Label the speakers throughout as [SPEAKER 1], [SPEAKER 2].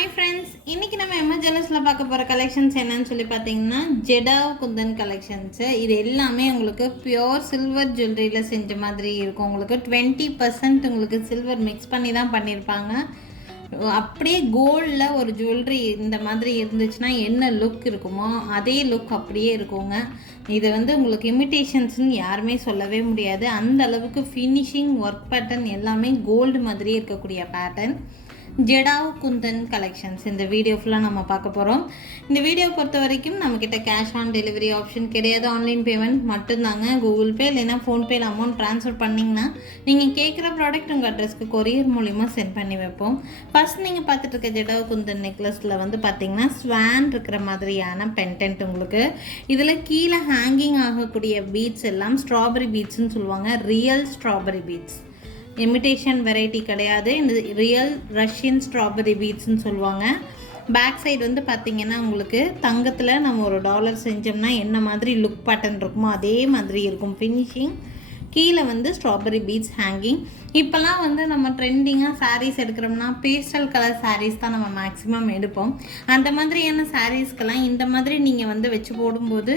[SPEAKER 1] Hi friends இன்னைக்கு நம்ம எமர்ஜென்ஸில் பார்க்க போகிற கலெக்ஷன்ஸ் என்னன்னு சொல்லி பார்த்தீங்கன்னா ஜெடா குந்தன் கலெக்ஷன்ஸு இது எல்லாமே உங்களுக்கு பியோர் சில்வர் ஜுவல்லரியில் செஞ்ச மாதிரி இருக்கும். உங்களுக்கு டுவெண்ட்டி பர்சன்ட் உங்களுக்கு சில்வர் மிக்ஸ் பண்ணி தான் பண்ணியிருப்பாங்க. அப்படியே கோல்டில் ஒரு ஜுவல்லரி இந்த மாதிரி இருந்துச்சுன்னா என்ன லுக் இருக்குமோ அதே லுக் அப்படியே இருக்குங்க. இது வந்து உங்களுக்கு இமிட்டேஷன்ஸ்னு யாருமே சொல்லவே முடியாது. அந்த அளவுக்கு ஃபினிஷிங் ஒர்க் பேட்டர்ன் எல்லாமே கோல்டு மாதிரியே இருக்கக்கூடிய பேட்டர்ன் ஜெடாவ் குந்தன் கலெக்ஷன்ஸ் இந்த வீடியோ ஃபுல்லாக நம்ம பார்க்க போகிறோம் இந்த வீடியோ பொறுத்த வரைக்கும் நம்மக்கிட்ட கேஷ் ஆன் டெலிவரி ஆப்ஷன் கிடையாது. ஆன்லைன் பேமெண்ட் மட்டும்தாங்க. கூகுள் பே இல்லைன்னா ஃபோன்பேயில் அமௌண்ட் ட்ரான்ஸ்ஃபர் பண்ணிங்கன்னா நீங்கள் கேட்குற ப்ராடக்ட் உங்கள் அட்ரஸ்க்கு கொரியர் மூலிமா சென்ட் பண்ணி வைப்போம். ஃபர்ஸ்ட் நீங்கள் பார்த்துட்டு இருக்க ஜெடாவ் குந்தன் நெக்லஸில் வந்து பார்த்தீங்கன்னா ஸ்வான் இருக்கிற மாதிரியான பென்டென்ட் உங்களுக்கு. இதில் கீழே ஹேங்கிங் ஆகக்கூடிய பீட்ஸ் எல்லாம் ஸ்ட்ராபெரி பீட்ஸ்னு சொல்லுவாங்க. Real strawberry beads imitation variety கிடையாது. இந்த ரியல் ரஷ்யன் ஸ்ட்ராபெரி பீட்ஸ்ன்னு சொல்லுவாங்க. பேக் சைடு வந்து பார்த்தீங்கன்னா உங்களுக்கு தங்கத்தில் நம்ம ஒரு டாலர் செஞ்சோம்னா என்ன மாதிரி லுக் பேட்டர்ன் இருக்குமோ அதே மாதிரி இருக்கும். ஃபினிஷிங் கீழே வந்து ஸ்ட்ராபெரி பீட்ஸ் ஹேங்கிங் இப்போல்லாம் வந்து நம்ம ட்ரெண்டிங்காக சாரீஸ் எடுக்கிறோம்னா பேஸ்டல் கலர் சாரீஸ் தான் நம்ம மேக்ஸிமம் எடுப்போம். அந்த மாதிரியான சாரீஸ்க்கெல்லாம் இந்த மாதிரி நீங்கள் வந்து வச்சு போடும்போது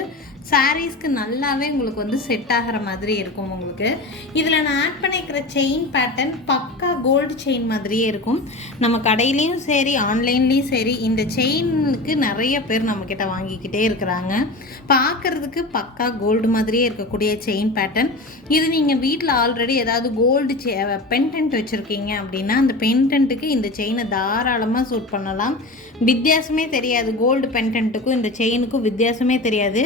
[SPEAKER 1] சாரீஸ்க்கு நல்லாவே உங்களுக்கு வந்து செட் ஆகிற மாதிரி இருக்கும் உங்களுக்கு. இதில் நான் ஆட் பண்ணிக்கிற செயின் பேட்டர்ன் பக்கா கோல்டு செயின் மாதிரியே இருக்கும். நம்ம கடையிலையும் சரி ஆன்லைன்லேயும் சரி இந்த செயினுக்கு நிறைய பேர் நம்மக்கிட்ட வாங்கிக்கிட்டே இருக்கிறாங்க. பார்க்குறதுக்கு பக்கா கோல்டு மாதிரியே இருக்கக்கூடிய செயின் பேட்டர்ன் இது நீங்கள் வீட்டில் ஆல்ரெடி ஏதாவது கோல்டு செ பென்டென்ட் வச்சுருக்கீங்க அப்படின்னா அந்த பென்டென்ட்டுக்கு இந்த செயினை தாராளமாக சூட் பண்ணலாம். வித்தியாசமே தெரியாது. கோல்டு பென்டென்ட்டுக்கும் இந்த செயினுக்கும் வித்தியாசமே தெரியாது.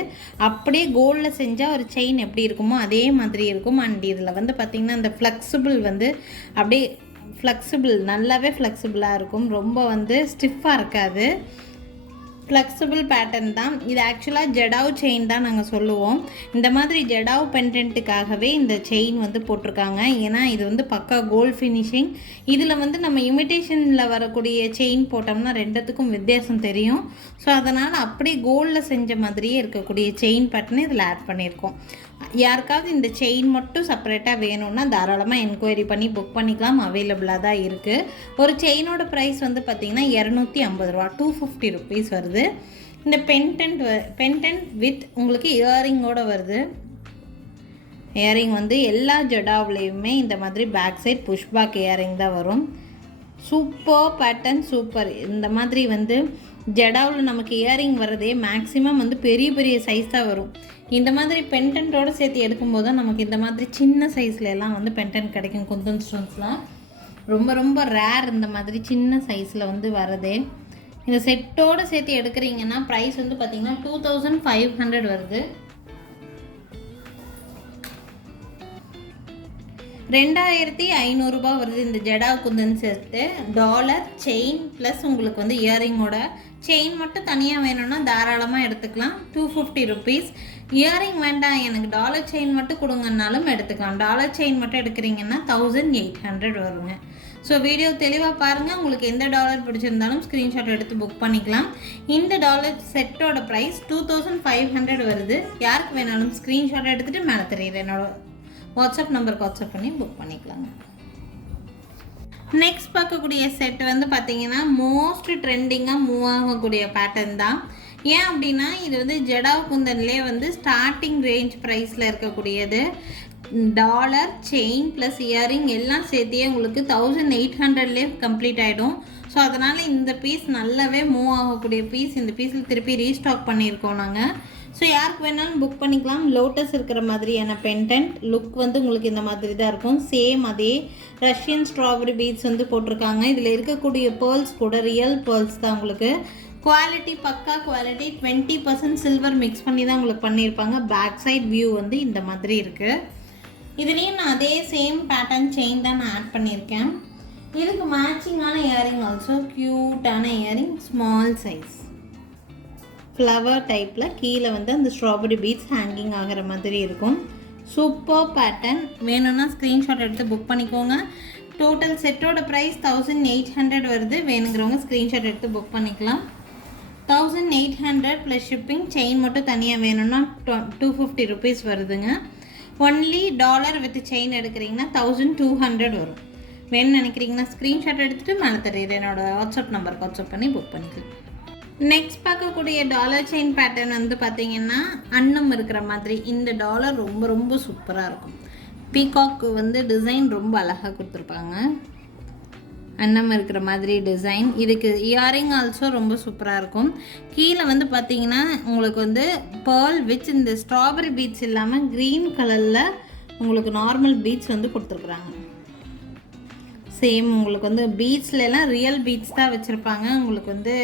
[SPEAKER 1] அப்படியே கோல்டில் செஞ்சால் ஒரு செயின் எப்படி இருக்குமோ அதே மாதிரி இருக்கும். அண்ட் இதில் வந்து பார்த்திங்கன்னா இந்த ஃப்ளெக்சிபிள் வந்து அப்படியே ஃப்ளெக்சிபிள் நல்லாவே ஃப்ளெக்சிபிளாக இருக்கும். ரொம்ப வந்து ஸ்டிஃபாக இருக்காது. ஃப்ளெக்சிபிள் பேட்டர்ன் தான். இது ஆக்சுவலாக ஜெடாவ் செயின் தான் நாங்கள் சொல்லுவோம். இந்த மாதிரி ஜெடாவ் பென்டென்ட்டுக்காகவே இந்த செயின் வந்து போட்டிருக்காங்க. ஏன்னா இது வந்து பக்கா கோல்ட் ஃபினிஷிங் இதில் வந்து நம்ம இமிட்டேஷனில் வரக்கூடிய செயின் போட்டோம்னா ரெண்டுத்துக்கும் வித்தியாசம் தெரியும். ஸோ அதனால் அப்படியே கோல்டில் செஞ்ச மாதிரியே இருக்கக்கூடிய செயின் பேட்டர்னை இதில் ஆட் பண்ணியிருக்கோம். யாருக்காவது இந்த செயின் மட்டும் செப்பரேட்டாக வேணும்னா தாராளமாக என்கொயரி பண்ணி புக் பண்ணிக்கலாம். அவைலபிளாக தான் இருக்குது ஒரு செயினோட ப்ரைஸ் வந்து பார்த்திங்கன்னா இரநூத்தி ஐம்பது ரூபா. டூ ஃபிஃப்டி ருபீஸ் வருது. இந்த பென்டென்ட் வ பென்டென்ட் வித் உங்களுக்கு இயரிங்கோட வருது. இயரிங் வந்து எல்லா ஜடாவிலையுமே இந்த மாதிரி பேக் சைட் புஷ்பாக் இயரிங் தான் வரும். சூப்பர் பேட்டர்ன் சூப்பர் இந்த மாதிரி வந்து ஜடாவில் நமக்கு இயரிங் வர்றதே மேக்ஸிமம் வந்து பெரிய பெரிய சைஸ் தான் வரும். இந்த மாதிரி பென்டென்ட்டோடு சேர்த்து எடுக்கும்போது நமக்கு இந்த மாதிரி சின்ன சைஸில் எல்லாம் வந்து பென்டன் கிடைக்கும். குந்தன் ஸ்டோன்ஸ்லாம் ரொம்ப ரொம்ப ரேர் இந்த மாதிரி சின்ன சைஸில் வந்து வரதே இந்த செட்டோடு சேர்த்து எடுக்கிறீங்கன்னா ப்ரைஸ் வந்து பார்த்திங்கன்னா டூ தௌசண்ட் ஃபைவ் ஹண்ட்ரட் வருது. ரெண்டாயிரத்தி ஐநூறுரூபா வருது இந்த jadau kundan set. Dollar chain plus உங்களுக்கு வந்து இயரிங்கோட செயின் மட்டும் தனியாக வேணும்னா தாராளமாக எடுத்துக்கலாம். டூ ஃபிஃப்டி ருபீஸ் இயரிங் வேண்டாம் எனக்கு டாலர் செயின் மட்டும் கொடுங்கன்னாலும் எடுத்துக்கலாம். டாலர் செயின் மட்டும் எடுக்கிறீங்கன்னா தௌசண்ட் எயிட் ஹண்ட்ரட் வருங்க. ஸோ வீடியோ தெளிவாக பாருங்கள் உங்களுக்கு எந்த டாலர் பிடிச்சிருந்தாலும் ஸ்க்ரீன்ஷாட் எடுத்து புக் பண்ணிக்கலாம். இந்த டாலர் செட்டோட price two thousand five hundred வருது. யாருக்கு வேணாலும் ஸ்க்ரீன்ஷாட் எடுத்துகிட்டு மேலே தெரியுது என்னோட வாட்ஸ்அப் நம்பருக்கு வாட்ஸ்அப் பண்ணி புக் பண்ணிக்கலாங்க. நெக்ஸ்ட் பார்க்கக்கூடிய செட் வந்து பார்த்தீங்கன்னா மோஸ்ட் ட்ரெண்டிங்காக மூவ் ஆகக்கூடிய பேட்டர்ன் தான். ஏன் அப்படின்னா இது வந்து ஜெடாவ் குந்தன்லேயே வந்து ஸ்டார்டிங் ரேஞ்ச் ப்ரைஸில் இருக்கக்கூடியது. டாலர் செயின் ப்ளஸ் இயரிங் எல்லாம் சேர்த்தியே உங்களுக்கு தௌசண்ட் எயிட் ஹண்ட்ரட்லேயே கம்ப்ளீட் ஆகிடும் ஸோ அதனால் இந்த பீஸ் நல்லாவே மூவ் ஆகக்கூடிய பீஸ் இந்த பீஸில் திருப்பி ரீஸ்டாக் பண்ணியிருக்கோம் நாங்கள் ஸோ யாருக்கு வேணாலும் புக் பண்ணிக்கலாம். லோட்டஸ் இருக்கிற மாதிரியான பென்டென்ட் லுக் வந்து உங்களுக்கு இந்த மாதிரி தான் இருக்கும். சேம் அதே ரஷ்யன் ஸ்ட்ராபெரி பீட்ஸ் வந்து போட்டிருக்காங்க. இதில் இருக்கக்கூடிய பேர்ல்ஸ் கூட ரியல் பேர்ல்ஸ் தான் உங்களுக்கு. குவாலிட்டி பக்கா quality twenty percent silver mix பண்ணி தான் உங்களுக்கு பண்ணியிருப்பாங்க. பேக் சைட் வியூ வந்து இந்த மாதிரி இருக்குது இதுலேயும் நான் அதே சேம் பேட்டர்ன் செயின் தான் நான் ஆட் பண்ணியிருக்கேன். இதுக்கு மேட்சிங்கான இயரிங் ஆல்சோ க்யூட்டான இயரிங் ஸ்மால் சைஸ் ஃப்ளவர் டைப்பில் கீழே வந்து அந்த ஸ்ட்ராபெரி பீட்ஸ் ஹேங்கிங் ஆகிற மாதிரி இருக்கும். சூப்பர் பேட்டர்ன் வேணும்னா ஸ்க்ரீன்ஷாட் எடுத்து புக் பண்ணிக்கோங்க. டோட்டல் செட்டோட ப்ரைஸ் தௌசண்ட் எயிட் ஹண்ட்ரட் வருது. வேணுங்கிறவங்க ஸ்க்ரீன்ஷாட் எடுத்து புக் பண்ணிக்கலாம். Thousand eight hundred plus shipping chain மட்டும் தனியாக வேணும்னா டூ ஃபிஃப்டி ருபீஸ் வருதுங்க. ஒன்லி டாலர் வித் செயின் எடுக்கிறீங்கன்னா தௌசண்ட் டூ ஹண்ட்ரட் வரும். வேணும்னு நினைக்கிறீங்கன்னா ஸ்க்ரீன்ஷாட் எடுத்துகிட்டு மேலே தெரியுது என்னோடய வாட்ஸ்அப் நம்பருக்கு வாட்ஸ்அப் பண்ணி புக் பண்ணிக்கலாம். நெக்ஸ்ட் பார்க்கக்கூடிய டாலர் செயின் பேட்டர்ன் வந்து பார்த்தீங்கன்னா அன்னம் இருக்கிற மாதிரி. இந்த டாலர் ரொம்ப ரொம்ப சூப்பராக இருக்கும். பீகாக் வந்து டிசைன் ரொம்ப அழகாக கொடுத்துருப்பாங்க. அன்னம் இருக்கிற மாதிரி டிசைன் இதுக்கு இயரிங் ஆல்சோ ரொம்ப சூப்பராக இருக்கும். கீழே வந்து பார்த்தீங்கன்னா உங்களுக்கு வந்து பேர்ல் விச் இந்த ஸ்ட்ராபெரி பீட்ஸ் இல்லாமல் க்ரீன் கலரில் உங்களுக்கு நார்மல் பீட்ஸ் வந்து கொடுத்துருக்குறாங்க. சேம் உங்களுக்கு வந்து பீட்ஸ்லாம் ரியல் பீட்ஸ் தான் வச்சுருப்பாங்க. உங்களுக்கு வந்து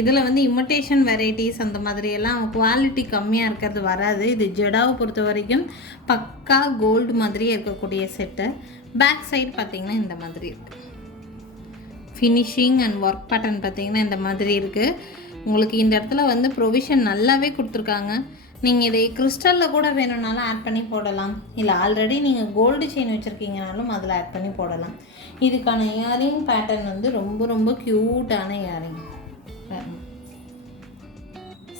[SPEAKER 1] இதில் வந்து இமிட்டேஷன் வெரைட்டிஸ் அந்த மாதிரியெல்லாம் குவாலிட்டி கம்மியாக இருக்கிறது வராது. இது ஜெடாவை பொறுத்த வரைக்கும் பக்கா கோல்டு மாதிரி இருக்கக்கூடிய செட்டு பேக் சைடு பார்த்தீங்கன்னா இந்த மாதிரி இருக்குது ஃபினிஷிங் அண்ட் ஒர்க் பேட்டர்ன் பார்த்திங்கன்னா இந்த மாதிரி இருக்குது உங்களுக்கு இந்த இடத்துல வந்து ப்ரொவிஷன் நல்லாவே கொடுத்துருக்காங்க. நீங்கள் இதை கிறிஸ்டலில் கூட வேணும்னாலும் ஆட் பண்ணி போடலாம். இல்லை ஆல்ரெடி நீங்கள் கோல்டு செயின் வச்சுருக்கீங்கனாலும் அதில் ஆட் பண்ணி போடலாம். இதுக்கான இயரிங் பேட்டர்ன் வந்து ரொம்ப ரொம்ப க்யூட்டான இயரிங்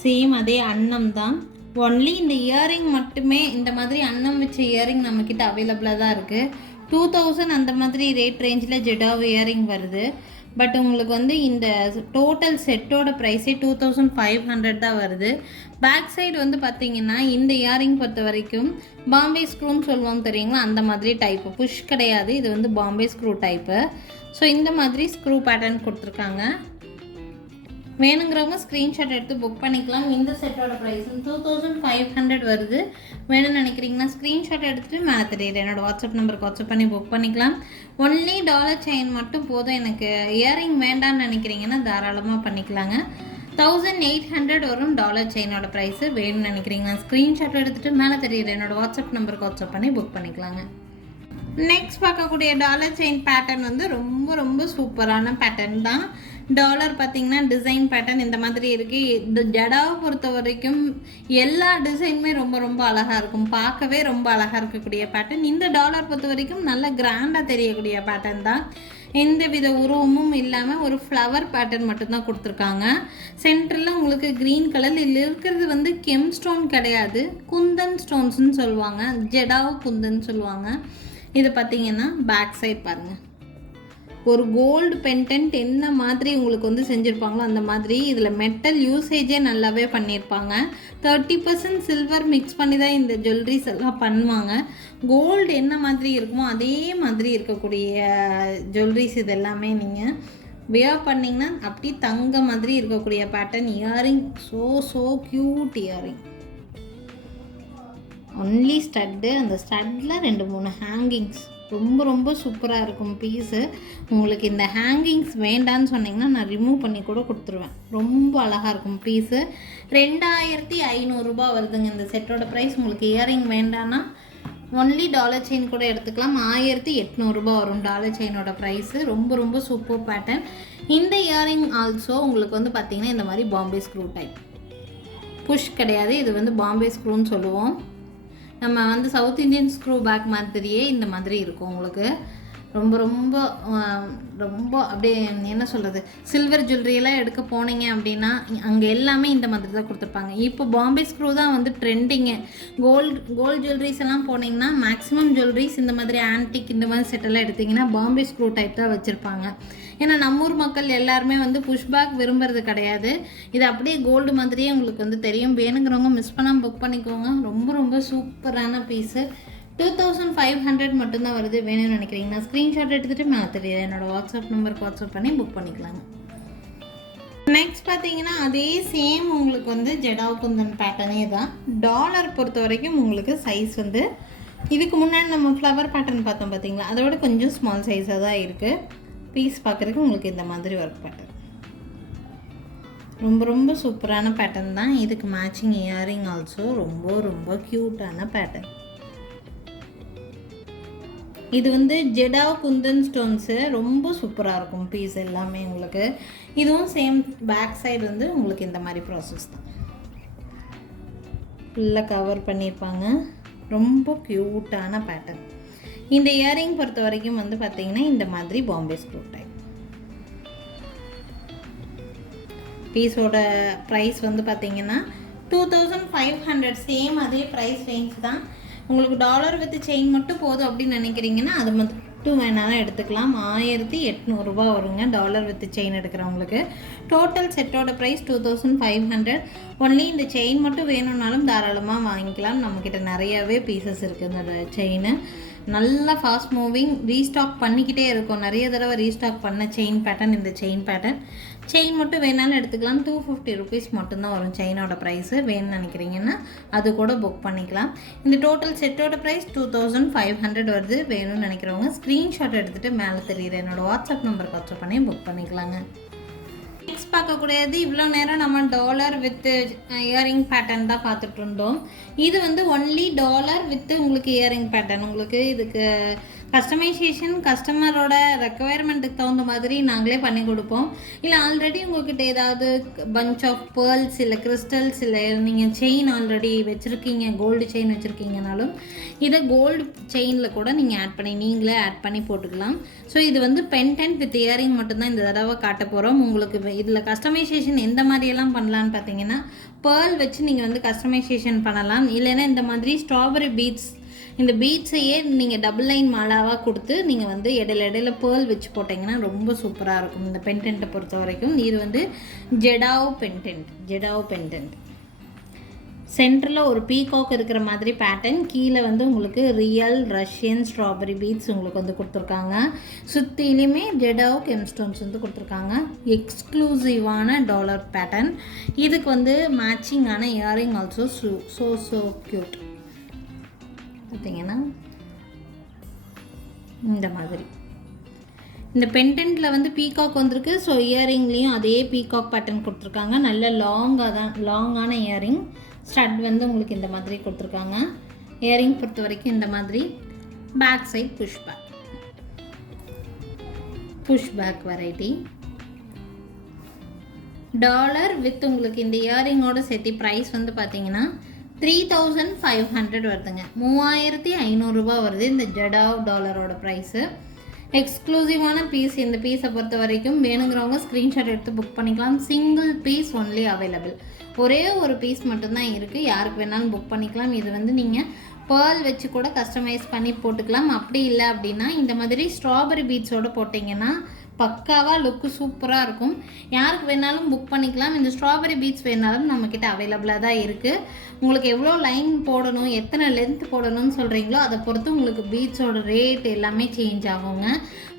[SPEAKER 1] சேம் அதே அன்னம் தான் ஒன்லி இந்த இயரிங் மட்டுமே இந்த மாதிரி அன்னம் வச்ச இயரிங் நம்மக்கிட்ட அவைலபிளாக தான் இருக்குது டூ தௌசண்ட் அந்த மாதிரி ரேட் ரேஞ்சில் ஜெடாவ் இயரிங் வருது. பட் உங்களுக்கு வந்து இந்த டோட்டல் செட்டோட ப்ரைஸே டூ தௌசண்ட் ஃபைவ் ஹண்ட்ரட் தான் வருது. பேக் சைடு வந்து பார்த்தீங்கன்னா இந்த இயரிங் பொறுத்த வரைக்கும் பாம்பே ஸ்க்ரூன்னு சொல்லுவோம் தெரியுங்களா? அந்த மாதிரி டைப்பு புஷ் கிடையாது. இது வந்து பாம்பே ஸ்க்ரூ டைப்பு ஸோ இந்த மாதிரி ஸ்க்ரூ பேட்டர்ன் கொடுத்துருக்காங்க. வேணுங்கிறவங்க ஸ்க்ரீன்ஷாட் எடுத்து புக் பண்ணிக்கலாம். இந்த செட்டோட price two thousand five hundred வருது. வேணும்னு நினைக்கிறீங்கன்னா ஸ்க்ரீன்ஷாட் எடுத்துகிட்டு மேலே தெரியுது. என்னோட வாட்ஸ்அப் நம்பருக்கு வாட்ஸ்அப் பண்ணி புக் பண்ணிக்கலாம். ஒன்லி டாலர் செயின் மட்டும் போதும். எனக்கு இயரிங் வேண்டாம்னு நினைக்கிறீங்கன்னா தாராளமாக பண்ணிக்கலாங்க. தௌசண்ட் எயிட் ஹண்ட்ரட் வரும் டாலர் செயினோட ப்ரைஸு வேணும்னு நினைக்கிறீங்கன்னா ஸ்க்ரீன்ஷாட் எடுத்துகிட்டு மேலே தெரியுது. என்னோடய வாட்ஸ்அப் நம்பருக்கு வாட்ஸ்அப் பண்ணி புக் பண்ணிக்கலாங்க. நெக்ஸ்ட் பார்க்கக்கூடிய டாலர் செயின் பேட்டர்ன் வந்து ரொம்ப ரொம்ப சூப்பரான பேட்டர்ன் தான். டாலர் பார்த்தீங்கன்னா டிசைன் பேட்டர்ன் இந்த மாதிரி இருக்குது இந்த ஜடாவை பொறுத்த வரைக்கும் எல்லா டிசைனுமே ரொம்ப ரொம்ப அழகாக இருக்கும். பார்க்கவே ரொம்ப அழகாக இருக்கக்கூடிய பேட்டர்ன் இந்த டாலர் பொறுத்த வரைக்கும் நல்ல கிராண்டாக தெரியக்கூடிய பேட்டர்ன் தான். எந்த வித உருவமும் இல்லாமல் ஒரு ஃப்ளவர் பேட்டர்ன் மட்டும்தான் கொடுத்துருக்காங்க. சென்டரில் உங்களுக்கு க்ரீன் கலர் இதில் இருக்கிறது வந்து கெம் ஸ்டோன் கிடையாது. குந்தன் ஸ்டோன்ஸ்னு சொல்லுவாங்க. ஜெடாவோ குந்தன் சொல்லுவாங்க. இது பார்த்தீங்கன்னா பேக் சைட் பாருங்கள் ஒரு கோல்டு பென்டென்ட் என்ன மாதிரி உங்களுக்கு வந்து செஞ்சுருப்பாங்களோ அந்த மாதிரி இதில் மெட்டல் யூசேஜே நல்லாவே பண்ணியிருப்பாங்க தேர்ட்டி பர்சன்ட் சில்வர் மிக்ஸ் பண்ணி தான் இந்த ஜுவல்லரிஸ் எல்லாம் பண்ணுவாங்க. கோல்டு என்ன மாதிரி இருக்குமோ அதே மாதிரி இருக்கக்கூடிய ஜுவல்லரிஸ் இது எல்லாமே நீங்கள் வியர் பண்ணிங்கன்னா அப்படி தங்க மாதிரி இருக்கக்கூடிய pattern earring so so cute earring only stud அந்த ஸ்டட்டில் ரெண்டு மூணு ஹேங்கிங்ஸ் ரொம்ப ரொம்ப சூப்பராக இருக்கும் பீஸு உங்களுக்கு இந்த ஹேங்கிங்ஸ் வேண்டான்னு சொன்னீங்கன்னா நான் ரிமூவ் பண்ணி கூட கொடுத்துருவேன். ரொம்ப அழகாக இருக்கும் பீஸு ரெண்டாயிரத்தி ஐநூறுரூபா வருதுங்க. இந்த செட்டோட ப்ரைஸ் உங்களுக்கு இயரிங் வேண்டான்னா ஒன்லி டாலர் செயின் கூட எடுத்துக்கலாம். ஆயிரத்தி எட்நூறுபா வரும் டாலர் செயினோட ப்ரைஸு ரொம்ப ரொம்ப சூப்பர் பேட்டர்ன் இந்த இயரிங் ஆல்சோ உங்களுக்கு வந்து பார்த்திங்கன்னா இந்த மாதிரி பாம்பே ஸ்க்ரூ டைப் புஷ் கிடையாது. இது வந்து பாம்பே ஸ்க்ரூன்னு சொல்லுவோம். நம்ம வந்து சவுத் இந்தியன் ஸ்க்ரூ பேக் மாதிரியே இந்த மாதிரி இருக்கும் உங்களுக்கு. ரொம்ப ரொம்ப ரொம்ப அப்படியே என்ன சொல்கிறது சில்வர் ஜுவல்லரியெல்லாம் எடுக்க போனீங்க அப்படின்னா அங்கே எல்லாமே இந்த மாதிரி தான் கொடுத்துருப்பாங்க. இப்போ பாம்பே ஸ்க்ரூ தான் வந்து ட்ரெண்டிங்கு கோல்டு கோல்டு ஜுவல்லரிஸ் எல்லாம் போனீங்கன்னா மேக்ஸிமம் ஜுவல்லரிஸ் இந்த மாதிரி ஆன்டிக் இந்த மாதிரி செட்டெல்லாம் எடுத்திங்கன்னா பாம்பே ஸ்க்ரூ டைப் தான் வச்சுருப்பாங்க. ஏன்னா நம்ம ஊர் மக்கள் எல்லாருமே வந்து புஷ்பேக் விரும்புறது கிடையாது. இது அப்படியே கோல்டு மாதிரியே உங்களுக்கு வந்து தெரியும். வேணுங்கிறவங்க மிஸ் பண்ணாமல் புக் பண்ணிக்கோங்க. ரொம்ப ரொம்ப சூப்பரான piece two thousand five hundred மட்டும்தான் வருது. வேணும்னு நினைக்கிறீங்கன்னா ஸ்க்ரீன்ஷாட் எடுத்துகிட்டு மேலே தெரியுது என்னோடய வாட்ஸ்அப் நம்பருக்கு வாட்ஸ்அப் பண்ணி புக் பண்ணிக்கலாங்க. நெக்ஸ்ட் பார்த்தீங்கன்னா அதே சேம் உங்களுக்கு வந்து ஜெடா குந்தன் பேட்டர்னே தான். டாலர் பொறுத்த வரைக்கும் உங்களுக்கு சைஸ் வந்து இதுக்கு முன்னாடி நம்ம ஃப்ளவர் பேட்டர்ன் பார்த்தோம் பார்த்தீங்களா? அதோட கொஞ்சம் ஸ்மால் சைஸாக தான் இருக்குது பீஸ் பார்க்குறதுக்கு உங்களுக்கு இந்த மாதிரி ஒர்க் பேட்டர்ன் ரொம்ப ரொம்ப சூப்பரான பேட்டர்ன் தான். இதுக்கு மேட்சிங் இயரிங் ஆல்சோ ரொம்ப ரொம்ப க்யூட்டான பேட்டர்ன் இது வந்து ஜெடா குந்தன் ஸ்டோன்ஸு ரொம்ப சூப்பராக இருக்கும் பீஸ் எல்லாமே உங்களுக்கு. இதுவும் சேம் பேக் சைடு வந்து உங்களுக்கு இந்த மாதிரி ப்ராசஸ் தான். ஃபுல்லாக கவர் பண்ணியிருப்பாங்க ரொம்ப க்யூட்டான பேட்டர்ன் இந்த இயரிங் பொறுத்த வரைக்கும் வந்து பார்த்தீங்கன்னா இந்த மாதிரி பாம்பே ஸ்க்ரூ டைப் பீஸோட ப்ரைஸ் வந்து பார்த்தீங்கன்னா two thousand five hundred same அதே ப்ரைஸ் ரேஞ்ச் தான். உங்களுக்கு டாலர் வித் செயின் மட்டும் போதும் அப்படின்னு நினைக்கிறீங்கன்னா அது மட்டும் மட்டும் வேணாலும் எடுத்துக்கலாம். ஆயிரத்தி எட்நூறுபா வருங்க டாலர் வித் செயின் எடுக்கிறவங்களுக்கு. டோட்டல் செட்டோட price two thousand five hundred only இந்த செயின் மட்டும் வேணும்னாலும் தாராளமாக வாங்கிக்கலாம். நம்மக்கிட்ட நிறையவே பீசஸ் இருக்குது இந்த செயின் நல்லா ஃபாஸ்ட் மூவிங் ரீஸ்டாக் பண்ணிக்கிட்டே இருக்கும். நிறைய தடவை ரீஸ்டாக் பண்ண செயின் பேட்டர்ன் இந்த செயின் பேட்டர்ன் செயின் மட்டும் வேணாலும் எடுத்துக்கலாம். டூ ஃபிஃப்டி ருபீஸ் மட்டும்தான் வரும் செயினோட ப்ரைஸு வேணும்னு நினைக்கிறீங்கன்னா அது கூட புக் பண்ணிக்கலாம். இந்த டோட்டல் செட்டோட price two thousand five hundred வருது. வேணும்னு நினைக்கிறவங்க ஸ்க்ரீன்ஷாட் எடுத்துகிட்டு மேலே தெரியுற என்னோடய வாட்ஸ்அப் நம்பருக்கு வாட்ஸ்அப் பண்ணி புக் பண்ணிக்கலாங்க. நெக்ஸ்ட் பார்க்கக்கூடியது இவ்வளோ நேரம் நம்ம டாலர் வித் இயரிங் பேட்டர்ன் தான் பார்த்துட்டு இருந்தோம். இது வந்து ஒன்லி டாலர் வித் உங்களுக்கு இயரிங் பேட்டர்ன் உங்களுக்கு இதுக்கு கஸ்டமைசேஷன் கஸ்டமரோட ரெக்குவயர்மெண்ட்டுக்கு தகுந்த மாதிரி நாங்களே பண்ணி கொடுப்போம். இல்லை ஆல்ரெடி உங்கள்கிட்ட ஏதாவது பஞ்ச் ஆஃப் பேர்ல்ஸ் இல்லை கிறிஸ்டல்ஸ் இல்லை நீங்கள் செயின் ஆல்ரெடி வச்சுருக்கீங்க கோல்டு செயின் வச்சுருக்கீங்கனாலும் இதை கோல்டு செயினில் கூட நீங்கள் ஆட் பண்ணி நீங்களே ஆட் பண்ணி போட்டுக்கலாம். ஸோ இது வந்து பென்டென்ட் வித் இயரிங் மட்டும்தான் இந்த தடவை காட்ட போகிறோம் உங்களுக்கு இதில் கஸ்டமைசேஷன் எந்த மாதிரியெல்லாம் பண்ணலான்னு பார்த்தீங்கன்னா பேர்ல் வச்சு நீங்கள் வந்து கஸ்டமைசேஷன் பண்ணலாம். இல்லைன்னா இந்த மாதிரி ஸ்ட்ராபெரி பீட்ஸ் இந்த பீட்ஸையே நீங்கள் டபுள் லைன் மாலாவாக கொடுத்து நீங்கள் வந்து இடையில இடையில பேர்ல் வச்சு போட்டிங்கன்னா ரொம்ப சூப்பராக இருக்கும். இந்த பென்டென்ட்டை பொறுத்த வரைக்கும். இது வந்து ஜெடாவ் பென்டென்ட் ஜெடாவ் பென்டென்ட் சென்டரில் ஒரு பீகாக் இருக்கிற மாதிரி பேட்டர்ன் கீழே வந்து உங்களுக்கு ரியல் ரஷ்யன் ஸ்ட்ராபெரி பீட்ஸ் உங்களுக்கு வந்து கொடுத்துருக்காங்க. சுற்றிலையுமே ஜெடாவ் கெம்ஸ்டோன்ஸ் வந்து கொடுத்துருக்காங்க. எக்ஸ்க்ளூசிவான டாலர் பேட்டர்ன் இதுக்கு வந்து மேட்சிங்கான earring also so so so cute பார்த்தீங்கன்னா இந்த மாதிரி. இந்த பென்டென்ட்டில் வந்து பீகாக் வந்திருக்கு. ஸோ இயரிங்லேயும் அதே பீகாக் பேட்டர்ன் கொடுத்துருக்காங்க. நல்ல லாங்காக தான் லாங்கான இயரிங் ஸ்டட் வந்து உங்களுக்கு இந்த மாதிரி கொடுத்துருக்காங்க. இயரிங் பொறுத்த வரைக்கும் இந்த மாதிரி. Back side push back push back variety dollar with உங்களுக்கு இந்த இயரிங்கோட சேர்த்து ப்ரைஸ் வந்து பார்த்தீங்கன்னா த்ரீ தௌசண்ட் ஃபைவ் ஹண்ட்ரட் வருதுங்க. மூவாயிரத்தி ஐநூறுரூபா வருது இந்த ஜடாவ் டாலரோட ப்ரைஸு எக்ஸ்க்ளூசிவான பீஸ் இந்த பீஸை பொறுத்த வரைக்கும் வேணுங்கிறவங்க ஸ்க்ரீன்ஷாட் எடுத்து புக் பண்ணிக்கலாம். சிங்கிள் பீஸ் ஒன்லி அவைலபிள் ஒரே ஒரு பீஸ் மட்டும்தான் இருக்குது யாருக்கு வேணாலும் புக் பண்ணிக்கலாம். இது வந்து நீங்கள் பேர்ல் வச்சு கூட கஸ்டமைஸ் பண்ணி போட்டுக்கலாம். அப்படி இல்லை அப்படின்னா இந்த மாதிரி ஸ்ட்ராபெரி பீட்ஸோடு போட்டிங்கன்னா பக்காவாக லுக்கு சூப்பராக இருக்கும். யாருக்கு வேணாலும் புக் பண்ணிக்கலாம். இந்த ஸ்ட்ராபெரி பீட்ஸ் வேணாலும் நம்மக்கிட்ட அவைலபிளாக தான் இருக்குது உங்களுக்கு எவ்வளோ லைன் போடணும் எத்தனை லென்த் போடணும்னு சொல்கிறீங்களோ அதை பொறுத்து உங்களுக்கு பீட்ஸோட ரேட் எல்லாமே சேஞ்ச் ஆகுங்க.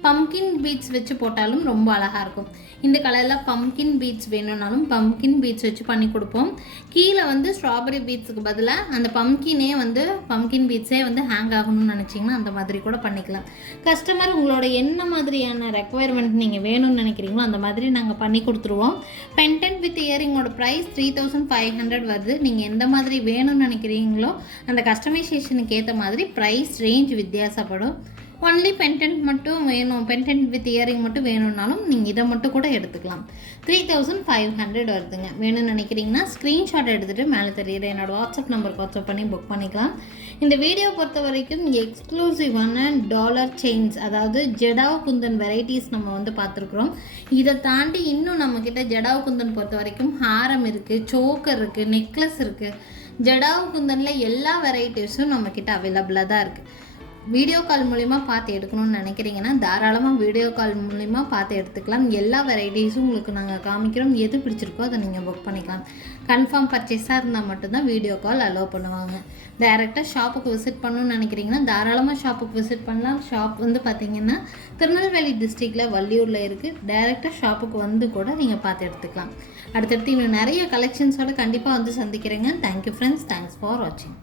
[SPEAKER 1] பம்கின் பீட்ஸ் வச்சு போட்டாலும் ரொம்ப அழகாக இருக்கும். இந்த கலரில் பம்கின் பீட்ஸ் வேணும்னாலும் பம்கின் பீட்ஸ் வச்சு பண்ணி கொடுப்போம். கீழே வந்து ஸ்ட்ராபெரி பீட்ஸுக்கு பதிலாக அந்த பம்கினே வந்து பம்கின் பீட்ஸே வந்து ஹேங் ஆகணும்னு நினச்சிங்கன்னா அந்த மாதிரி கூட பண்ணிக்கலாம். கஸ்டமர் உங்களோட என்ன மாதிரியான ரெக்குவயர்மெண்ட் நீங்கள் வேணும்னு நினைக்கிறீங்களோ அந்த மாதிரி நாங்கள் பண்ணி கொடுத்துருவோம். Pendant with இயரிங்கோட price three thousand five hundred வருது. நீங்கள் எந்த மாதிரி வேணும்னு நினைக்கிறீங்களோ அந்த கஸ்டமைசேஷனுக்கு ஏற்ற மாதிரி ப்ரைஸ் ரேஞ்ச் வித்தியாசப்படும். ஒன்லி பென்டென்ட் மட்டும் வேணும். பென்டென்ட் வித் இயரிங் மட்டும் வேணும்னாலும் நீங்கள் இதை மட்டும் கூட எடுத்துக்கலாம். த்ரீ தௌசண்ட் ஃபைவ் ஹண்ட்ரட் வருதுங்க. வேணும்னு நினைக்கிறீங்கன்னா ஸ்க்ரீன்ஷாட் எடுத்துகிட்டு மேலே தெரியுற என்னோட வாட்ஸ்அப் நம்பருக்கு வாட்ஸ்அப் பண்ணி புக் பண்ணிக்கலாம். இந்த வீடியோ பொறுத்த வரைக்கும் எக்ஸ்க்ளூசிவான டாலர் செயின்ஸ் அதாவது ஜெடாவ் குந்தன் வெரைட்டிஸ் நம்ம வந்து பார்த்துருக்குறோம். இதை தாண்டி இன்னும் நம்மக்கிட்ட ஜெடாவ் குந்தன் பொறுத்த வரைக்கும் ஹாரம் இருக்குது சோக்கர் இருக்குது நெக்லஸ் இருக்குது ஜடாவ் குந்தனில் எல்லா வெரைட்டிஸும் நம்மக்கிட்ட அவைலபிளாக தான் இருக்குது வீடியோ கால் மூலிமா பார்த்து எடுக்கணும்னு நினைக்கிறீங்கன்னா தாராளமாக வீடியோ கால் மூலிமா பார்த்து எடுத்துக்கலாம். எல்லா வெரைட்டிஸும் உங்களுக்கு நாங்கள் காமிக்கிறோம். எது பிடிச்சிருக்கோ அதை நீங்கள் புக் பண்ணிக்கலாம். கன்ஃபார்ம் பர்ச்சேஸாக இருந்தால் மட்டும்தான் வீடியோ கால் அலோவ் பண்ணுவாங்க. டைரெக்டாக ஷாப்புக்கு விசிட் பண்ணணும்னு நினைக்கிறீங்கன்னா தாராளமாக ஷாப்புக்கு விசிட் பண்ணலாம். ஷாப் வந்து பார்த்தீங்கன்னா திருநெல்வேலி டிஸ்ட்ரிக்டில் வள்ளியூரில் இருக்குது டைரெக்டாக ஷாப்புக்கு வந்து கூட நீங்கள் பார்த்து எடுத்துக்கலாம். அடுத்தடுத்து இன்னும் நிறைய கலெக்ஷன்ஸோடு கண்டிப்பாக வந்து சந்திக்கிறேங்க. Thank you friends thanks for வாட்சிங்